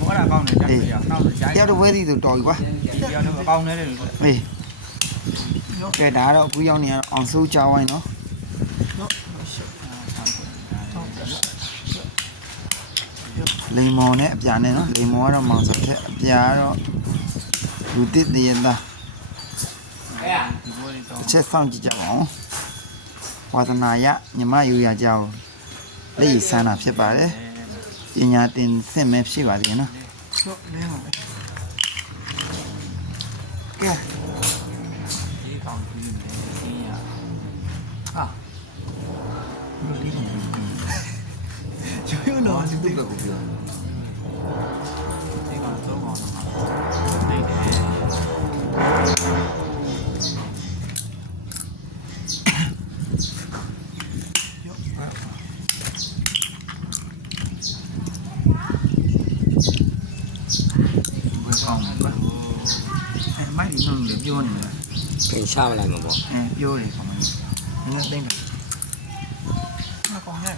ဘောရကောင်းတယ်တက်ပြရနောက်ရိုက် တယောက်တော့ဝဲသည်ဆိုတော်ပြီကွာ တယောက်တော့အကောင်းနေတယ်လို့ ဟေးကဲဒါတော့အခုရောက်နေအောင်စိုးချဝိုင်းနော်လိမ္မော်နဲ့အပြာနဲ့နော်လိမ္မော်ကတော့မောင်စက်ထက်အပြာကတော့လူတစ်တရသားတစ်ချက်ဆောင်ကြည့်ကြအောင်ဝါသနာရညီမယူရကြအောင်လက်ရည်ဆန်းတာဖြစ်ပါတယ်ပညာတင်ဆင့်မဲ့ဖြစ်ပါသေးတယ်နော်ကဲ ဒီကောင်ကြီးနေစင်းရဟာဒီလိုကျိုးတော့စစ်တုပ်ကိုပြောဒီကောင်တော့ကောင်းတော့တိတ်တယ်မိုက်ဒီနုံလေပြောနေတယ် ပြင်ချမလိုက်မှာပေါ့ ပြောတယ်ကောင်မင်းငါသိတယ်ငါကောင်းရဲ့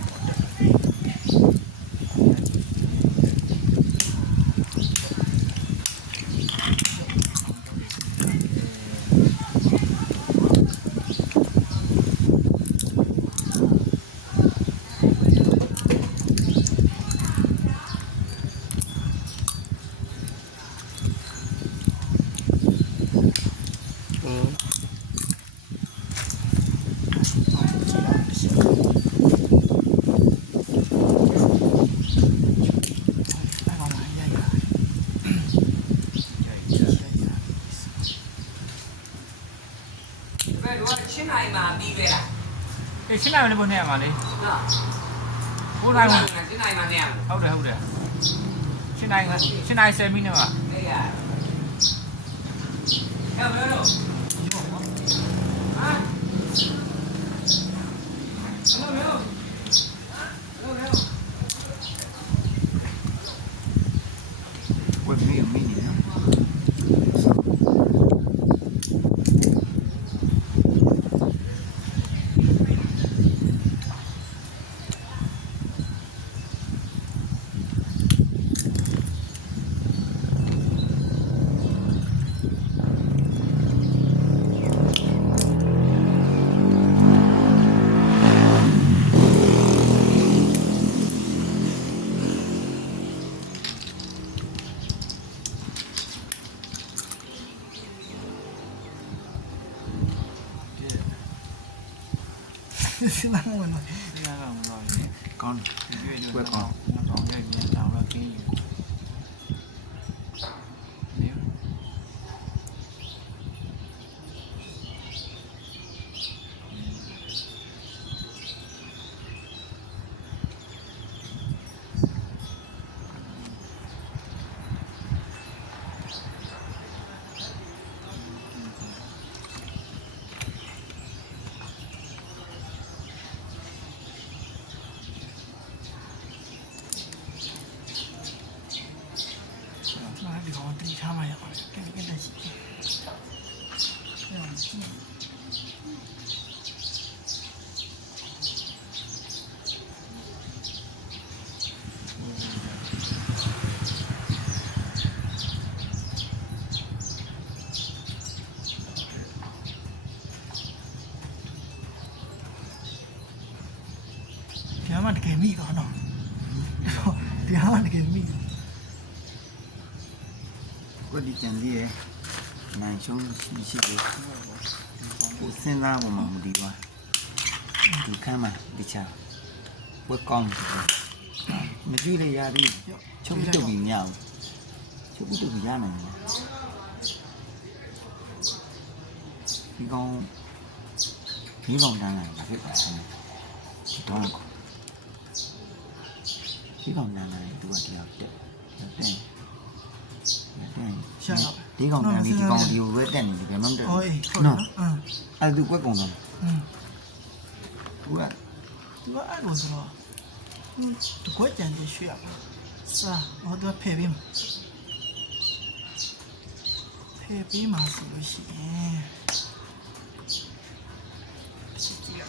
ချင်းနိုင်မှာပြီးပဲလား အေးရှင်းနိုင်လည်းဘယ်နဲ့ရမှာလဲ နော် ဘိုးတိုင်းမှာ ချင်းနိုင်မှာနဲ့ ဟုတ်တယ်ရှင်းနိုင်10မိနစ်မှာ နေရဟဲ့ဘယ်လိုဟာဝက်ပြီးမိနေနော်ဒီမှာမလို့ဒီမှာမလို့ ကောင်း ရွေးလို့ကောင်းရိုက်နေတော့တော့ကင်းယူဒီကောင်တီးထားမှရပါတယ်ကဲကဲလက်ရှိဒီမှာတကယ်မိတော့နော်ဒီမှာတကယ်မိ ကိုဒီကျန်သေးရဲ့နိုင်ရှုံးရှိတယ်ကိုစဉ်းစားဖို့မှမဒီပါဒီခမ်းမှာဒီချာဝက်ကောင်းမကြည့်လေရသည်ချုပ်တုပ်ပြီးမရဘူးချုပ်တုပ်ပြီးရနိုင်တယ်ဒီကောင်တန်းလာပါဖြစ်ပါစမ်းဒီတော့ဒီကောင်တန်းလာသူကတရားတက်ရှာတော့ ဒီကောင်တန်းဒီကောင်ဒီကိုဝဲတက်နေတယ်ဘယ်မှမတက် 哦，哎， နော်အဲ့သူကွက်ကုန်တော့ သူက 这个爱罗是吧？这关键的需要，是啊，我都配备嘛，配备嘛是不行，是这样。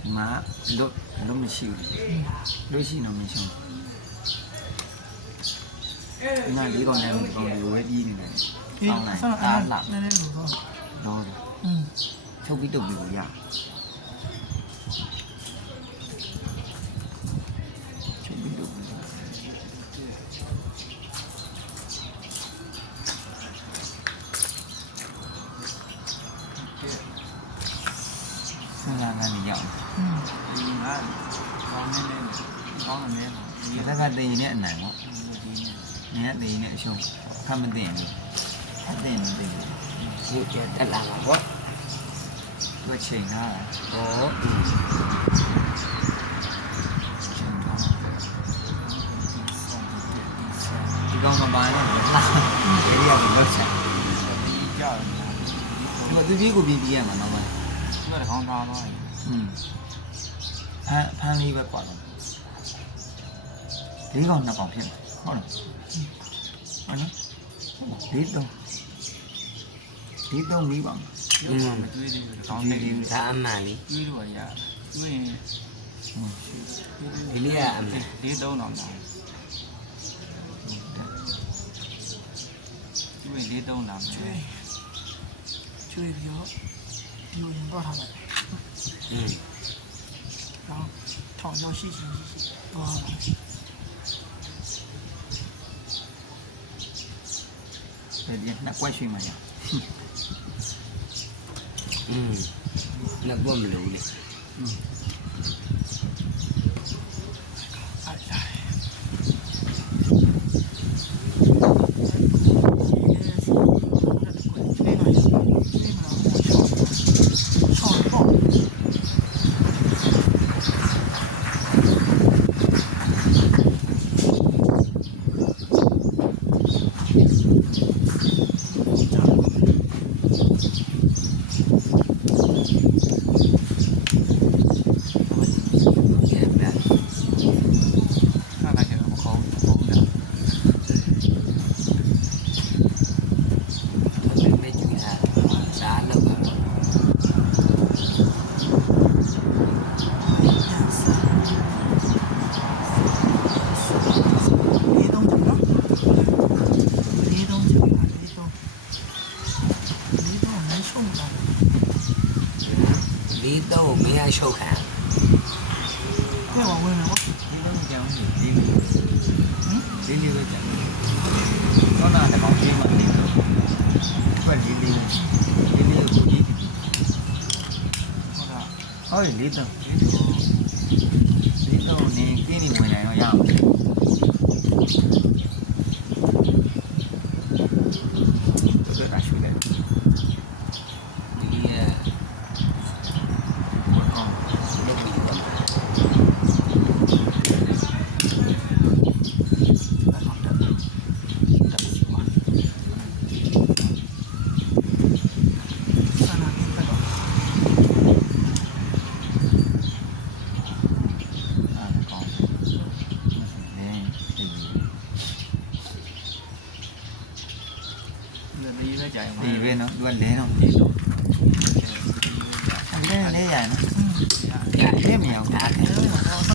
ဒီမှာလွတ်မရှိဘူးလို့ရှိတော့မရှုံးဒီမှာဒီကောင်နဲ့ဒီကောင်လိုပဲပြီးနေတယ် ဒီ အောင်းလိုက် ဆောင်း အား အား လာ လာနည်းနည်းလို့တော့ တော့ ချုပ်ပြီးတုတ်ပြီးကိုရချုပ်ပြီးတုတ်ပြီးဆင်းလာကနေရောက် ဒီမှာကောင်းနေနေကောင်းနေနေ ဒီကတည်းကအနိုင်ပေါ့နင်းကတည်းကအရှုံးဖတ်မသိဘူးဖတ်သိရင်မသိဘူး ဒီကျတက်လာမှာပေါ့ သူကချိန်ထားတာ ဟော ချိန်ထားဒီကောင်ကပါနေတယ်လားဒီရကလောက်ချင် ဒီကြောက် သူပြေးကိုပြေးရမှာနော်မ သူကတကောင်းသားတော့ ဖမ်းလေးပဲကွာတော့ဒီကောင်နှစ်ကောင်ဖြစ်မှာဟုတ်လားဟုတ်နော်ဒီတော့မိပါမယ် မတွေးသေးဘူးကောင်းနေတယ် ဒါအမှန်လေ တွေးလို့ရတွေးရင် ဒီနေ့ကအမှန် ၄၃တော့လာတွေး၄၃လာမယ်ကျွေးပြီးတော့ဒီလိုရင်တော့ထားလိုက် อืม 然后炒椒细细多好。 ဒီနှစ်ကွက်ရွှေ့မှာရ อืมလက်ဘမလို့လေ 哎呀！လေးတော့မရရှုပ်ခံ 快往外面我。 ဒီတော့ကြောင်းဒီလေးပဲကြောင်းတော့နာတစ်ကောင်ပြေးမှနေတော့ကွက်လေးကိုကြည့် 好的。ဟုတ်လေတော့နေပြင်းနေဝင်နိုင်တော့ရအောင်တို့ကရွှေ့တယ် ဒီရဲ့ ဟုတ်အောင် လုပ်ပြီးတော့ ဒီပဲနော်သူကလဲတော့ဒီတော့လဲရနော် ရ လဲမရဘူး အဲ့